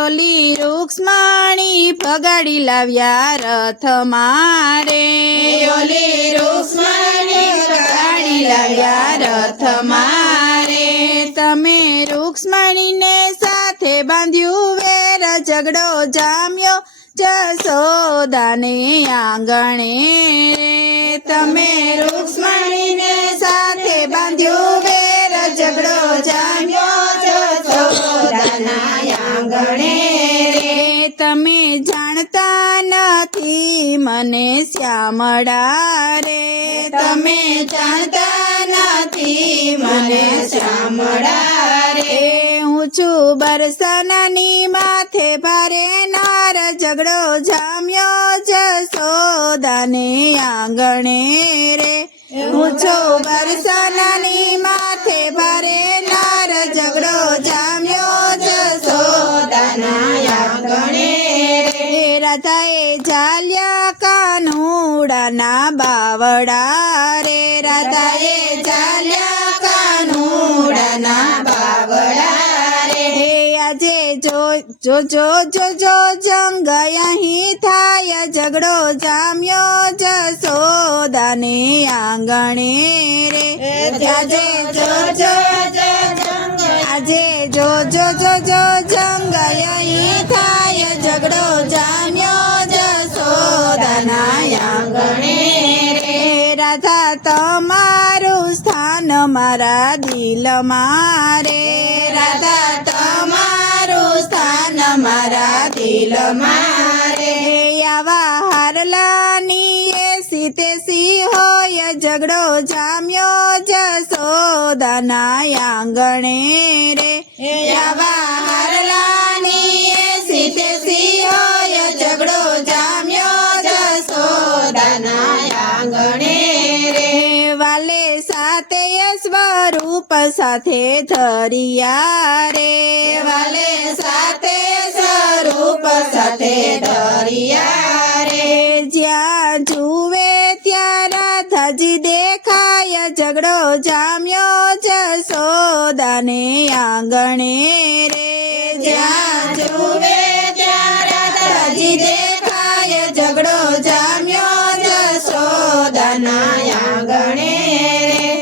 ઓલી રૂક્ષ્મણી ભગાડી લાવ્યા રથ મારે ઓલી રૂક્ષ્મણી ભગાડી લાવ્યા રથ મારે તમે રૂક્ષ્મણીને સાથે બાંધ્યું વેર ઝઘડો જામ્યો જશોદાને આંગણે તમે રૂક્ષ્મણીને સાથે બાંધ્યું વેર ઝઘડો જામ્યો જશોદાના આંગણે તમે જાણતા નથી મને શ્યામળા રે તમે જાણતા નથી મને શ્યામળા રે હું છું બરસાનાની માથે ભારે નાર ઝઘડો જામ્યો જશોદાને આંગણે રે હું છું બરસાનાની માથે ભારે નાર ઝઘડો જામ્યો જશોદાના આંગણે રાધાએ ઝાલ્યા કાનુડાના બાવડા રે રાધાએ ઝાલ્યા કાનુડાના બાવડા રે આજે જો જંગ અહીં થાય ઝઘડો જામ્યો જશોદાને આંગણે રે આજે જો જંગ અહીં થાય ઝઘડો જામ્યો જશોદાના આંગણે રે રાધા તમારું સ્થાન મારા દિલમાં રે રાધા તમારું સ્થાન મારા દિલમાં રે આવા હારલાની સીતેસી હોય ઝઘડો જામ્યો જશોદાના આંગણે રે આવા હારલાની સીતેસી હોય ઝઘડો જામ્યો જશોદાના આંગણે રે વાલે સાતે સ્વરૂપ સાથે ધરિયા રે વાલે સાથે સ્વરૂપ સાથે ધરિયા રે જ્યાં જુએ ત્યાં રાધાજી દેખાય ઝઘડો જામ્યો જશોદાને આંગણે રે જ્યાં જુએ ત્યાં રાધાજી દેખાય ઝઘડો જામ્યો જશોદાના આંગણે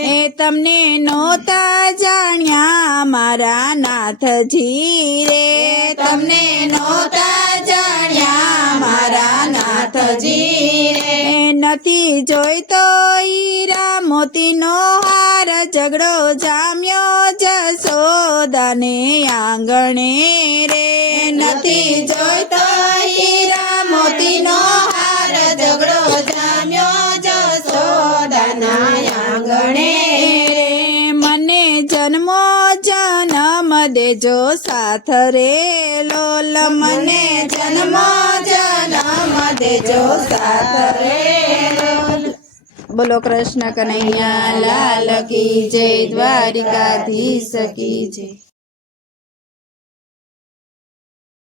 રે તમને નહોતા જાણ્યા મારા નાથજી રે તમને નહોતા જાણ્યા મારા નાથજી રે નથી જોઈતો હીરા મોતીનો હાર ઝઘડો જામ્યો જશોદાને આંગણે રે નથી જોઈતો હીરા મોતીનો હાર ઝઘડો જામ્યો જશોદાના આંગણે મને જન્મો જન્મ દેજો સાથ રે લોલ મને જન્મ દેજો સાથ રે બોલો કૃષ્ણ કનૈયા લાલ કી જય દ્વારિકાધીશ કી જય।